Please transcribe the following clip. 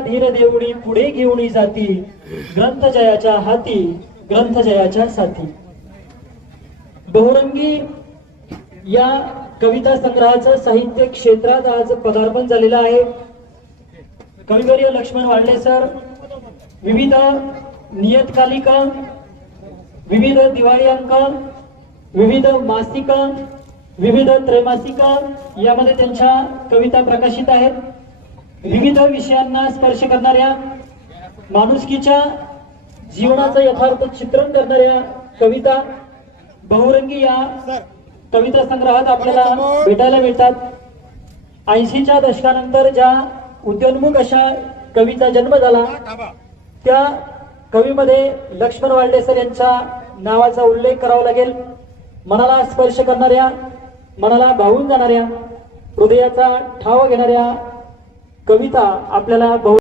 धीर देवणी पुढे घेऊन जाती. ग्रंथजयाच्या हाती ग्रंथजयाच्या साथी. बहुरंगी या कविता संग्रहाचं साहित्य क्षेत्रात आज पदार्पण झालेलं आहे. कविवर्य लक्ष्मण वाढले सर विविध नियतकालिका विविध दिवाळी अंक विविध मासिका विविध त्रैमासिका यामध्ये त्यांच्या कविता प्रकाशित आहेत. विविध विषयांना स्पर्श करणाऱ्या माणुसकीच्या जीवनाचं यथार्थ चित्रण करणाऱ्या कविता बहुरंगी या कविता संग्रहात आपल्याला भेटायला मिळतात. ऐंशीच्या दशकानंतर ज्या उद्योन्मुख अशा कवीचा जन्म झाला त्या कवीमध्ये लक्ष्मण वाल्डेसर यांच्या नावाचा उल्लेख करावा लागेल. मनाला स्पर्श करणाऱ्या मनाला भावून जाणाऱ्या हृदयाचा ठाव घेणाऱ्या कविता आपल्याला बहु